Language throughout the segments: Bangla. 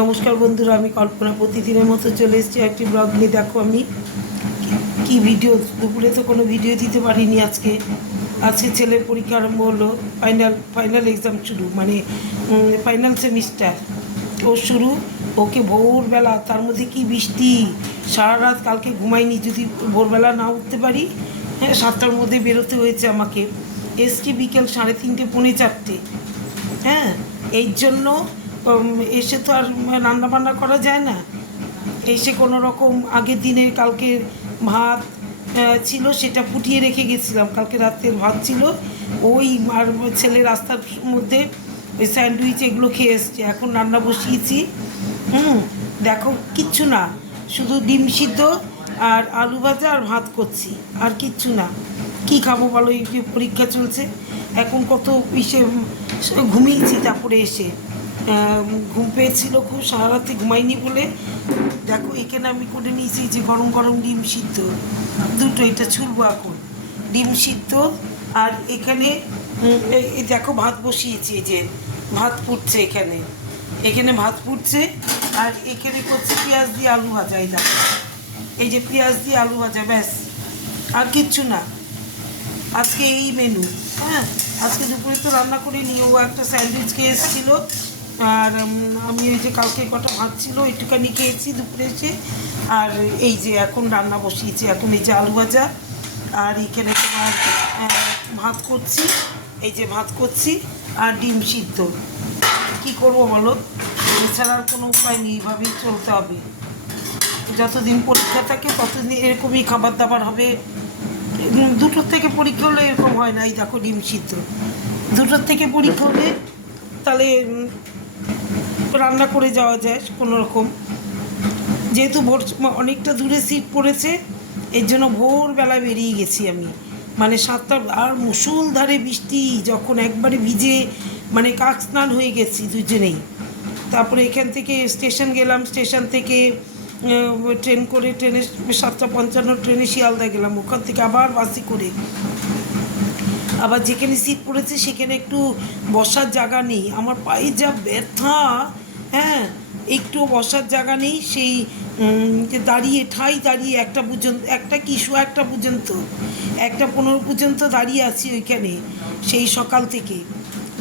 নমস্কার বন্ধুরা, আমি কল্পনা প্রতিদিনের মতো চলে এসেছি একটি ব্লগ নিয়ে। দেখো আমি কি ভিডিও, দুপুরে তো কোনো ভিডিও দিতে পারিনি আজকে। ছেলের পরীক্ষা আরম্ভ হলো, ফাইনাল এক্সাম শুরু, মানে ফাইনাল সেমিস্টার ও শুরু। ওকে ভোরবেলা, তার মধ্যে কি বৃষ্টি, সারা রাত কালকে ঘুমাইনি। যদি ভোরবেলা না উঠতে পারি, হ্যাঁ 7টার মধ্যে বেরোতে হয়েছে আমাকে। এসছি বিকেল 3:30 পৌনে 4টে। হ্যাঁ, এই জন্য এসে তো আর রান্না বান্না করা যায় না। এসে কোনো রকম আগের দিনের কালকে ভাত ছিল, সেটা ফুটিয়ে রেখে গেছিলাম। কালকে রাতের ভাত ছিল, ওই আর ছেলে রাস্তার মধ্যে ওই স্যান্ডউইচ এগুলো খেয়ে এসছে। এখন রান্না বসিয়েছি। দেখো কিচ্ছু না, শুধু ডিম সিদ্ধ আর আলু ভাজা আর ভাত করছি, আর কিচ্ছু না। কি খাবো বলো, এই যে পরীক্ষা চলছে এখন। কত ইসে ঘুমিয়েছি, তারপরে এসে ঘুম পেয়েছিল খুব, সারা রাতে ঘুমাইনি বলে। দেখো এখানে আমি করে নিয়েছি যে গরম গরম ডিম সিদ্ধ দুটো, এটা ছুলবো এখন। ডিম সিদ্ধ আর এখানে এই দেখো ভাত বসিয়েছি, এই যে ভাত ফুটছে এখানে, এখানে ভাত ফুটছে। আর এখানে করছে পেঁয়াজ দিয়ে আলু ভাজা। এই দেখো, এই যে পেঁয়াজ দিয়ে আলু ভাজা, ব্যাস, আর কিচ্ছু না। আজকে এই মেনু। হ্যাঁ, আজকে দুপুরে তো রান্না করে নিয়ে ও একটা স্যান্ডউইচ খেয়ে এসেছিলো। আর আমি ওই যে কালকে কটা ভাত ছিল একটুখানি খেয়েছি দুপুরে এসে। আর এই যে এখন রান্না বসিয়েছি, এখন এই যে আলু ভাজা আর এখানে তোমার ভাত করছি, এই যে ভাত করছি আর ডিম সিদ্ধ। কী করবো বলো, এছাড়া আর কোনো উপায় নেই, এইভাবেই চলতে হবে। যতদিন পরীক্ষা থাকে ততদিন এরকমই খাবার দাবার হবে। 2টোর থেকে পরীক্ষা হলে এরকম হয় না। এই দেখো ডিম সিদ্ধ, 2টোর থেকে পরীক্ষা হলে তাহলে রান্না করে যাওয়া যায় কোনো রকম। যেহেতু অনেকটা দূরে সিট পড়েছে, এর জন্য ভোরবেলা বেরিয়ে গেছি আমি, মানে 7টা। আর মুষলধারে বৃষ্টি, যখন একবারে ভিজে মানে কাক স্নান হয়ে গেছি দুজনেই। তারপরে এখান থেকে স্টেশন গেলাম, স্টেশন থেকে ট্রেন করে, ট্রেনে 7:55 ট্রেনে শিয়ালদা গেলাম, ওখান থেকে আবার বাসে করে। আবার যেখানে সিট পড়েছে সেখানে একটু বসার জায়গা নেই, আমার পায়ে যা ব্যথা। হ্যাঁ, একটু বসার জায়গা নেই, সেই যে দাঁড়িয়ে ঠাই দাঁড়িয়ে একটা পর্যন্ত, একটা কি 1:15 পর্যন্ত, 1:15 পর্যন্ত দাঁড়িয়ে আছি ওইখানে, সেই সকাল থেকে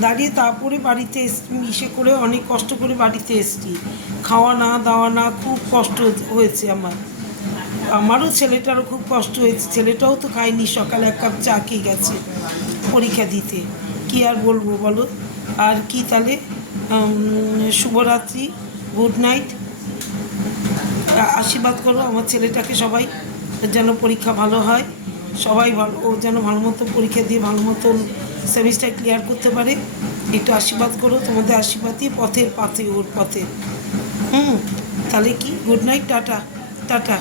দাঁড়িয়ে। তারপরে বাড়িতে ইসে করে অনেক কষ্ট করে বাড়িতে এসেছি। খাওয়া না দাওয়া না, খুব কষ্ট হয়েছে আমারও, ছেলেটারও খুব কষ্ট হয়েছে। ছেলেটাও তো খায়নি, সকালে 1 কাপ চা খেয়ে গেছে পরীক্ষা দিতে। কি আর বলবো বলো। আর কি তাহলে, শুভরাত্রি, গুড নাইট। আশীর্বাদ করো আমার ছেলেটাকে সবাই, যেন পরীক্ষা ভালো হয়, সবাই ভালো, ও যেন ভালো মতো পরীক্ষা দিয়ে ভালো মতন সেমিস্টার ক্লিয়ার করতে পারে। একটু আশীর্বাদ করো, তোমাদের আশীর্বাদই পথের পাথে, ওর পথে। তাহলে কি, গুড নাইট, টাটা টাটা।